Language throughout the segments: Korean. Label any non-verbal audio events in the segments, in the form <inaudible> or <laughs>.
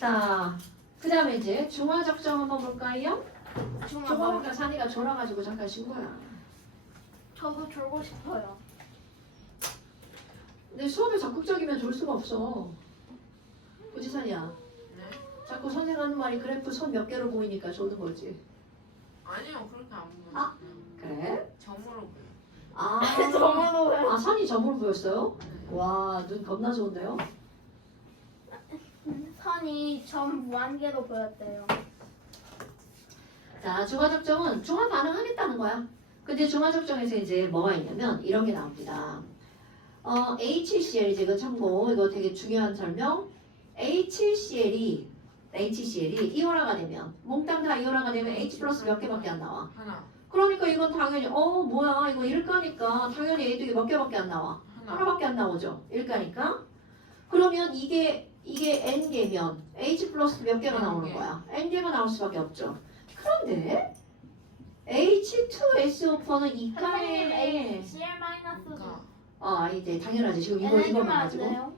자, 그 다음에 이제 중화적정 한번 볼까요? 중화 중화보다 산이가 졸아가지고 잠깐 쉰 거야. 저도 졸고 싶어요. 근데 수업에 적극적이면 졸 수가 없어. 그지 산이야? 네? 자꾸 선생 하는 말이 그래프 선몇 개로 보이니까 졸는 거지. 아니요 그렇게 안 보여요. 아. 그래? 점으로 보여. 아, <laughs> 저만도 아 선이 점으로 보였어요? 네. 와, 눈 겁나 좋은데요? 선이 점 무한계로 보였대요. 자, 중화적정은 중화 반응하겠다는 거야. 근데 중화적정에서 이제 뭐가 있냐면 이런 게 나옵니다. 어, HCl 이제 이거 참고 이거 되게 중요한 설명. HCl이 HCl이 이온화가 되면 몽땅 다 이온화가 되면 H 플러스 몇 개밖에 안 나와. 하나 그러니까 이건 당연히 어 뭐야 이거 일가니까 당연히 A도 몇 개밖에 안 나와. 하나 하나밖에 안 나오죠. 일가니까. 그러면 이게 이게 n 개면 H 플러스 몇 개가 나오는 개. 거야? n 개가 나올 수밖에 없죠. 그런데 H2SO4는 선생님 이가에 A CL 마이너스 그러니까 아 이제 당연하지 지금 이거 이거만 안 가지고?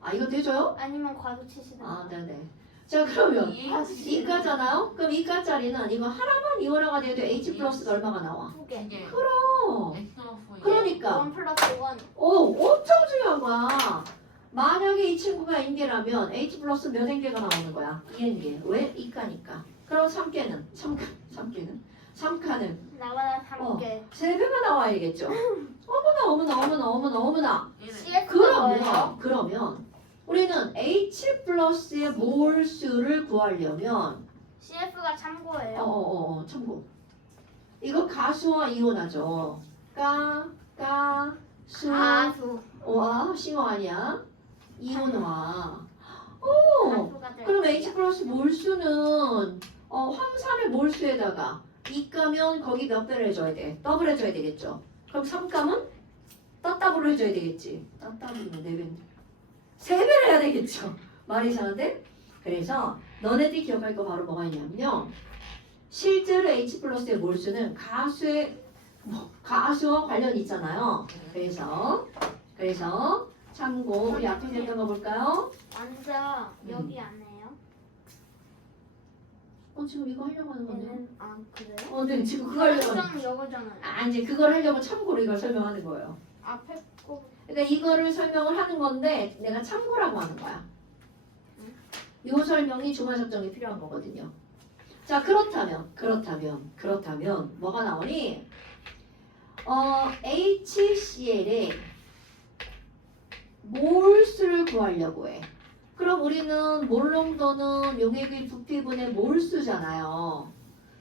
아 이거 되죠? 아니면 과도 치시다. 아 네네. 자 그러면 이 이가잖아요. 그럼 이가짜리는 이거 하나만 이원화가 돼도 H 이. 플러스가 얼마가 나와? 두 개. 이게 그럼 그러니까 원 플러스 원. 오, 엄청 중요한 거야. 만약에 이 친구가 N개라면 H 플러스 몇 N개가 나오는 거야? 2N개. 왜? 이가니까. 그럼 3개는? 3카, 3개는? 3카는? 나와라 어. 3개. 3배가 나와야겠죠? 어머나, 어머나, 어머나, 어머나, 어머나. 그러면? 그러면, 우리는 H 플러스의 몰수를 구하려면, CF가 어, 참고예요. 어, 어, 어, 참고. 이거 가수와 이온하죠. 가, 가, 수, 가수. 와, 싱어 아니야? 이온화. 오, 될 그럼. H 플러스 몰수는 어, 황산의 몰수에다가 이가면 거기 몇 배를 해줘야 돼? 더블 해줘야 되겠죠? 그럼 3가면 따따블로 해줘야 되겠지? 따따블이면 4배인데 3배를 해야 되겠죠? <laughs> 말이 이상한데? 그래서 너네들이 기억할 거 바로 뭐가 있냐면요 실제로 H 플러스의 몰수는 가수의 뭐, 가수와 관련이 있잖아요 그래서 그래서 참고 됐던 거 볼까요? 완전 음. 여기 안에요. 어 지금 이거 하려고 하는 건데 얘는 아 그래요? 어 네, 지금 그거 하려고 하는 여거잖아 여거잖아요. 아 이제 그걸 하려고 참고로 이걸 설명하는 거예요 앞에 거 그러니까 이거를 설명을 하는 건데 내가 참고라고 하는 거야 이 설명이 중화작정이 필요한 거거든요 자 그렇다면 그렇다면 그렇다면 뭐가 나오니 어 HCl의 몰수를 구하려고 해 그럼 우리는 몰롱도는 용액의 부피분의 몰수잖아요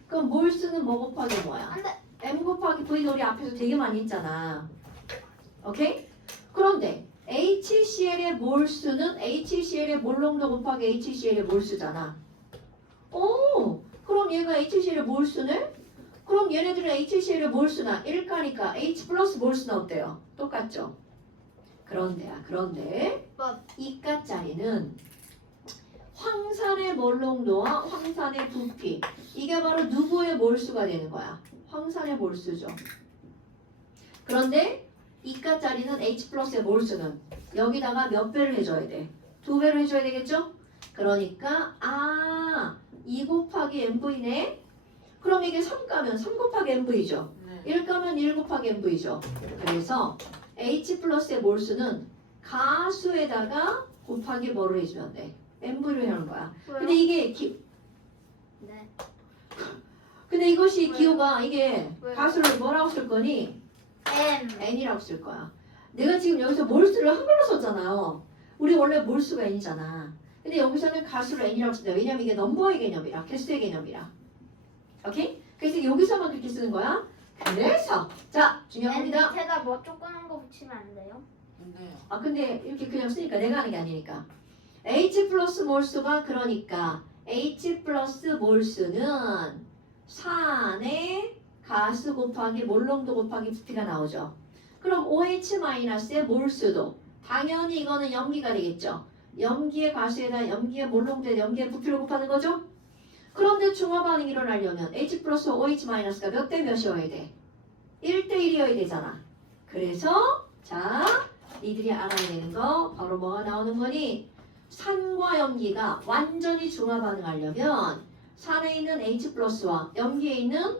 그럼 몰수는 뭐 곱하기 뭐야. M 곱하기 V가 우리 앞에서 되게 많이 했잖아. 오케이? 그런데 HCl의 몰수는 HCl의 몰농도 곱하기 HCl의 몰수잖아. 오, 그럼 얘가 HCl의 몰수네? 그럼 얘네들은 HCl의 몰수나 1가니까 H 플러스 몰수는 어때요? 똑같죠? 그런데야, 그런데 뭐? 이가짜리는 황산의 몰농도와 황산의 부피 이게 바로 누구의 몰수가 되는 거야? 황산의 몰수죠. 그런데 이가짜리는 H 플러스의 몰수는 여기다가 몇 배를 해줘야 돼? 두 배를 해줘야 되겠죠? 그러니까 아, 2 곱하기 MV네? 그럼 이게 3가면 3 곱하기 MV죠. 네. 1 가면 1 곱하기 MV죠. 그래서 H 플러스의 몰수는 가수에다가 곱하기 뭐를 해주면 돼? MV를 하는 거야. 근데 이게 기, 네. 근데 이것이 왜요? 기호가 이게 왜요? 가수를 뭐라고 쓸 거니? M. n이라고 쓸 거야. 내가 지금 여기서 몰수를 한글로 썼잖아요. 우리 원래 몰수가 n이잖아. 근데 여기서는 가수를 n이라고 쓴다. 왜냐면 이게 넘버의 개념이라, 개수의 개념이라. 오케이? 그래서 여기서만 그렇게 쓰는 거야. 그래서 자 중요합니다. 밑에다 뭐 조그만 거 붙이면 안 돼요? 근데요. 아 근데 이렇게 그냥 쓰니까 내가 하는 게 아니니까. H 플러스 몰수가 그러니까 H 플러스 몰수는 산의 가수 곱하기 몰롱도 곱하기 부피가 나오죠. 그럼 OH 마이너스의 몰수도 당연히 이거는 염기가 되겠죠. 염기의 가수에다 염기의 몰롱도에 염기의 부피를 곱하는 거죠. 그런데 중화 반응이 일어나려면 H 플러스 OH 마이너스가 몇 대 몇이어야 돼? 1대 1이어야 되잖아. 그래서 자 니들이 알아야 되는 거 바로 뭐가 나오는 거니? 산과 염기가 완전히 중화 반응하려면 산에 있는 H 플러스와 염기에 있는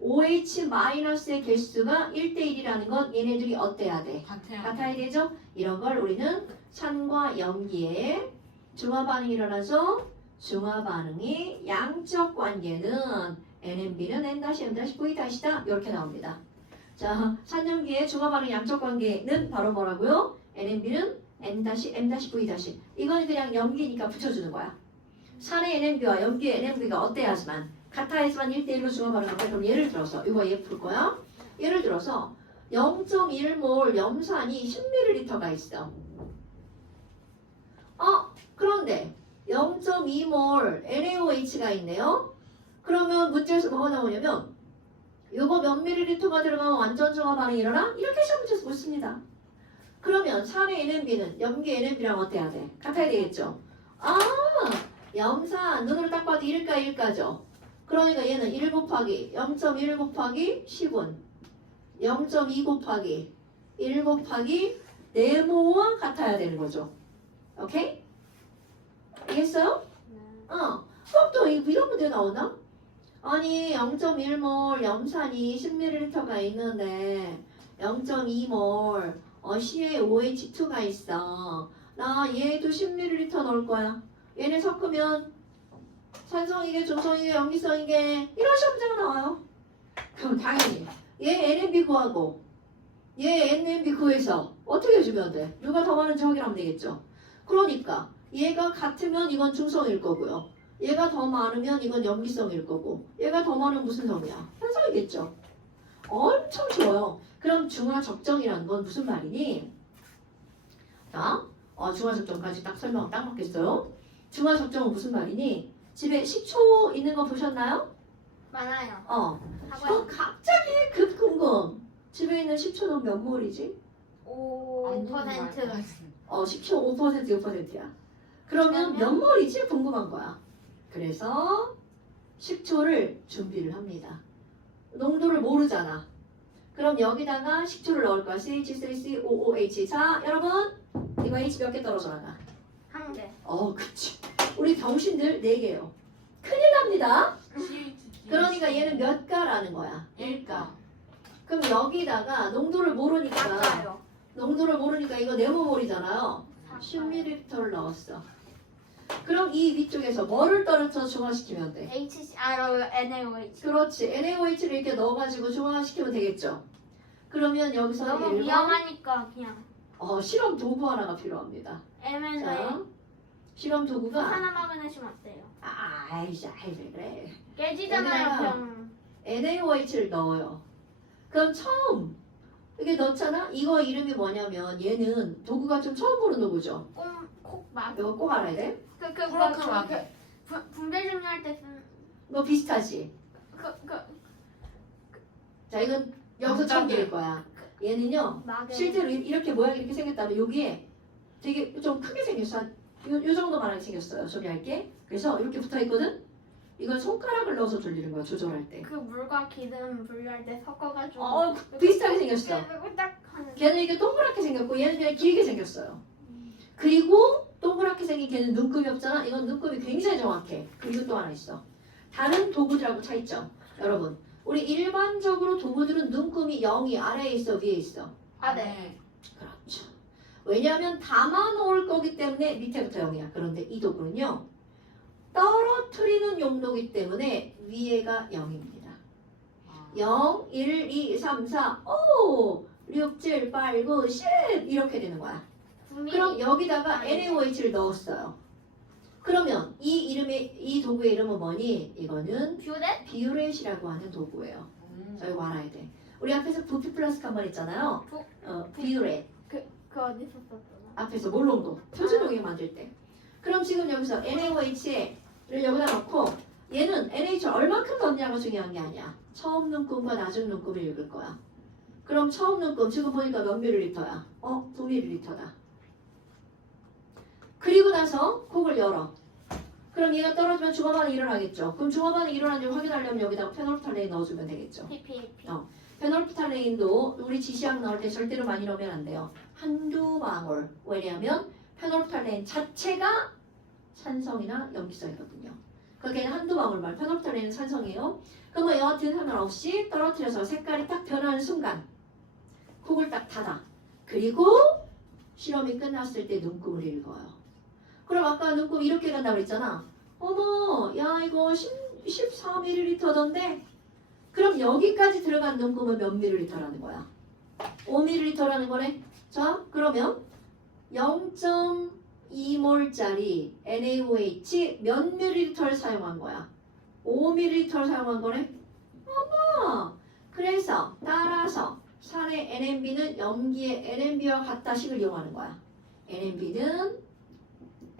OH 마이너스의 개수가 1대1이라는 건 얘네들이 어때야 돼? 같아요. 같아야 되죠? 이런 걸 우리는 산과 염기에 중화 반응이 일어나서 중화 반응의 양적 관계는 NMB는 N-M-V 다시다 이렇게 나옵니다. 자, 산염기의 중화 반응 양적 관계는 바로 뭐라고요? NMB는 N-M-V. 이건 그냥 염기니까 붙여주는 거야. 산의 NMB와 염기의 NMB가 어때야지만 같아야지만 1대1로 중화 반응한다. 그럼 예를 들어서 이거 얘 풀 거야. 예를 들어서 0.1몰 염산이 10ml가 있어. 어, 그런데 0.2몰 NaOH가 있네요. 그러면 문제에서 뭐가 나오냐면 요거 몇 밀리리터가 들어가면 완전 중화 반응이 일어나? 이렇게 시험 문제에서 묻습니다. 그러면 산의 NMB는 염기 NMB랑 어때야 돼? 같아야 되겠죠? 아, 염산 눈으로 딱 봐도 1가 1가죠. 그러니까 얘는 1 곱하기 0.1 곱하기 10은 0.2 곱하기 1 곱하기 네모와 같아야 되는 거죠. 오케이? 알겠어요? 네. 어. 그럼 또 이- 이런 문제 나오나? 아니 0.1몰 염산이 10ml가 있는데 0.2몰 어, CaOH2가 있어. 나 얘도 10ml 넣을 거야. 얘네 섞으면 산성이게 중성이게 염기성이게 이런 시험 문제가 나와요. 그럼 당연히 얘 NMB 구하고 얘 NMB 구해서 어떻게 해주면 돼? 누가 더 많은지 확인하면 되겠죠. 그러니까 얘가 같으면 이건 중성일 거고요. 얘가 더 많으면 이건 염기성일 거고 얘가 더 많으면 무슨 성이야? 현성이겠죠. 엄청 좋아요. 그럼 중화 적정이라는 건 무슨 말이니? 자, 어, 중화 적정까지 딱 설명 딱 맞겠어요? 중화 적정은 무슨 말이니? 집에 식초 있는 거 보셨나요? 많아요. 어. 어, 갑자기 급 궁금. 집에 있는 식초는 몇 몰이지? 5%. 어, 식초 5% 6%야. 그러면? 몇 몰이지? 궁금한 거야. 그래서 식초를 준비를 합니다. 농도를 모르잖아. 그럼 여기다가 식초를 넣을 거야. CH3COOH. 자, 여러분. 이거 H 몇 개 떨어져 나가? 한 개. 어, 그치. 우리 병신들 4개요. 큰일 납니다. 그러니까 얘는 몇 가라는 거야. 1가. 그럼 여기다가 농도를 모르니까. 농도를 모르니까 이거 네모몰이잖아요. 10ml를 넣었어. 그럼 이 위쪽에서 뭐를 떨어져 중화시키면 돼? NaOH. 그렇지. NaOH를 이렇게 넣어가지고 중화시키면 되겠죠. 그러면 여기서 너무 1번 위험하니까 그냥 어, 실험 도구 하나가 필요합니다. 자, 실험 도구가 하나만 해주면 어때요? 아, 아이씨, 아이 왜 그래. 깨지잖아요 여기다가 병. NaOH를 넣어요. 그럼 처음 이게 넣잖아? 이거 이름이 뭐냐면 얘는 도구가 좀 처음 보는 도구죠. 꽁콕막 이거 꼭 알아야 돼. 그그 그렇게 그, 막 그, 분- 분배 정리할 때 쓴. 뭐 비슷하지. 그, 그, 자, 이건 여기서 처음 정답이에요. 들을 거야. 얘는요, 막에 실제로 이- 이렇게 모양이 이렇게 생겼다면 여기에 되게 좀 크게 생겼어. 한 요, 요 정도만 하게 생겼어요. 좀 얇게. 그래서 이렇게 붙어 있거든? 이건 손가락을 넣어서 돌리는 거야, 조절할 때. 그 물과 기름 분리할 때 섞어가지고 어, 비슷하게 생겼어. 딱 하는. 걔는 이게 동그랗게 생겼고 얘는 그냥 길게 생겼어요. 생긴 걔는 눈금이 없잖아. 이건 눈금이 굉장히 정확해. 그리고 또 하나 있어. 다른 도구들하고 차이점. 여러분, 우리 일반적으로 도구들은 눈금이 0이 아래에 있어, 위에 있어. 아 네. 그렇죠. 왜냐하면 담아 놓을 거기 때문에 밑에부터 0이야. 그런데 이 도구는요. 떨어뜨리는 용도이기 때문에 위에가 0입니다. 0, 1, 2, 3, 4, 5, 6, 7, 8, 9, 10 이렇게 되는 거야. 그럼 여기다가 NaOH를 넣었어요. 그러면 이 이름의 이 도구의 이름은 뭐니? 이거는 뷰렛? 비유렛이라고 하는 도구예요. 음. 자, 이거 알아야 돼. 우리 앞에서 부피 플라스틱 한번 했잖아요. 부- 어, 비유렛. 그 어디서 썼더라? 앞에서 몰롱도 표준용액 만들 때. 그럼 지금 여기서 NaOH를 여기다 넣고 얘는 NaOH 얼마큼 넣냐가 중요한 게 아니야. 처음 눈금과 나중 눈금을 읽을 거야. 그럼 처음 눈금 지금 보니까 몇 밀리리터야? 어, 9밀리리터다. 그리고 나서 콕을 열어. 그럼 얘가 떨어지면 중화 반응이 일어나겠죠. 그럼 중화 반응이 일어나는지 확인하려면 여기다가 페놀프탈 레인 넣어주면 되겠죠. 어. 페놀프탈 레인도 우리 지시약 넣을 때 절대로 많이 넣으면 안 돼요. 한두 방울. 왜냐하면 페놀프탈렌 자체가 산성이나 염기성이거든요. 그게 한두 방울만 페놀프탈렌은 산성이에요. 그러면 여하튼 상관없이 떨어뜨려서 색깔이 딱 변하는 순간 콕을 딱 닫아. 그리고 실험이 끝났을 때 눈금을 읽어요. 그럼 아까 눈금 이렇게 간다고 그랬잖아. 어머, 야 이거 10, 14ml던데? 그럼 여기까지 들어간 눈금은 몇 ml라는 거야? 5ml라는 거네. 자, 그러면 0.2몰짜리 NaOH 몇 ml를 사용한 거야? 5ml를 사용한 거네. 어머, 그래서 따라서 산의 NMB는 염기의 NMB와 같다 식을 이용하는 거야. NMB는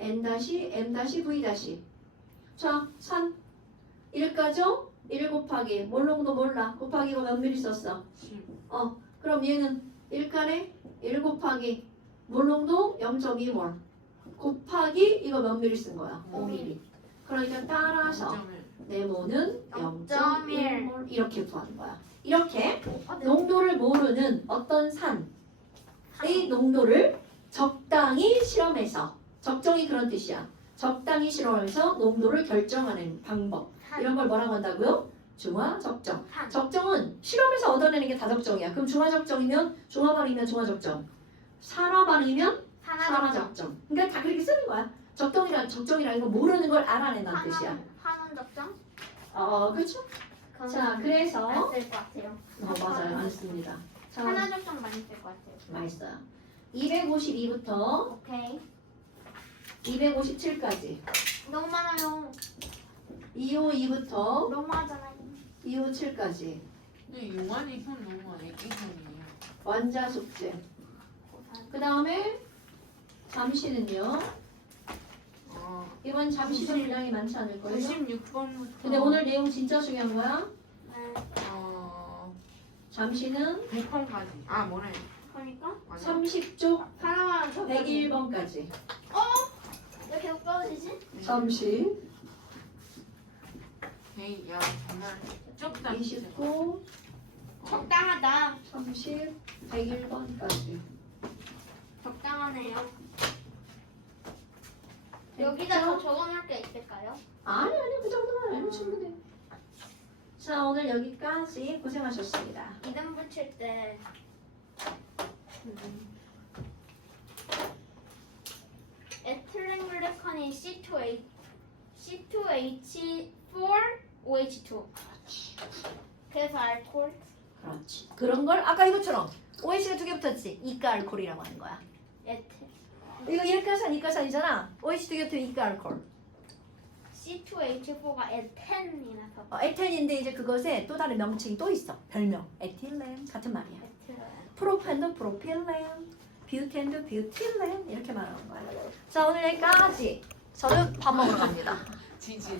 N-M-V- 자, 산 1가죠? 1 곱하기 몰롱도 몰라. 곱하기 이거 몇 미리 썼어? 10. 그럼 얘는 1칸에 1 곱하기 몰롱도 0.2몰 곱하기 이거 몇 미리 쓴 거야? 5미리. 그러니까 따라서 0.1. 네모는 0.1. 0.1몰 이렇게 구하는 거야. 이렇게 어, 네. 농도를 모르는 어떤 산의 농도를 적당히 실험해서 적정이 그런 뜻이야. 적당히 실험해서 농도를 결정하는 방법. 산. 이런 걸 뭐라고 한다고요? 중화 적정. 산. 적정은 실험에서 얻어내는 게 다 적정이야. 그럼 중화 적정이면 중화 반응이면 중화 적정. 산화 반응이면 산화 산화 적정. 그러니까 다 그렇게 쓰는 거야. 적정이란 적정이라는 건 모르는 걸 알아낸다는 뜻이야. 환원 적정? 어, 그렇죠? 자, 그래서 안쓸것 같아요. 어, 맞아요. 맞습니다. 자, 하나 적정 많이 쓸 것 같아요. 맛있어요. 252부터 오케이. 257까지. 너무 많아요. 252부터 너무 하잖아요. 257까지. 근데 용환이 손 너무 애기손이에요. 원자 숙제. 그 다음에 잠시는요. 어, 이번 잠시도 분량이 많지 않을 거예요. 96번부터. 근데 오늘 내용 진짜 중요한 거야. 네. 어, 잠시는 6번까지. 아, 뭐래. 그러니까 30쪽 하나만 더 101번까지. 왜 계속 떨어지지? 잠시 에이, 야, 정말. 좁다. 29, 적당하다. 30, 101번까지. 적당하네요. 여기다 더 적어놓을 게 있을까요? 아니 아니 그 정도만 알면 충분해. 자 오늘 여기까지 고생하셨습니다. 이름 붙일 때에 틸렌글리컨이 C2H C2H4OH2 그래서 알코올 그렇지. 그런 걸 아까 이것처럼 OH가 두 개 붙었지. 이가 알코올이라고 하는 거야. 에틸 이거 일가산 이가산이잖아. OH 두 개 붙으면 이가 알코올. C2H4가 에텐이라서 어, 에텐인데 이제 그것에 또 다른 명칭이 또 있어. 별명. 에틸렌 같은 말이야. 에틸 프로펜도 프로필렌, 뷰텐도 뷰틸렌 이렇게 말하는 거야. 자 오늘 여기까지. 저는 밥 먹으러 갑니다. <laughs> 지지.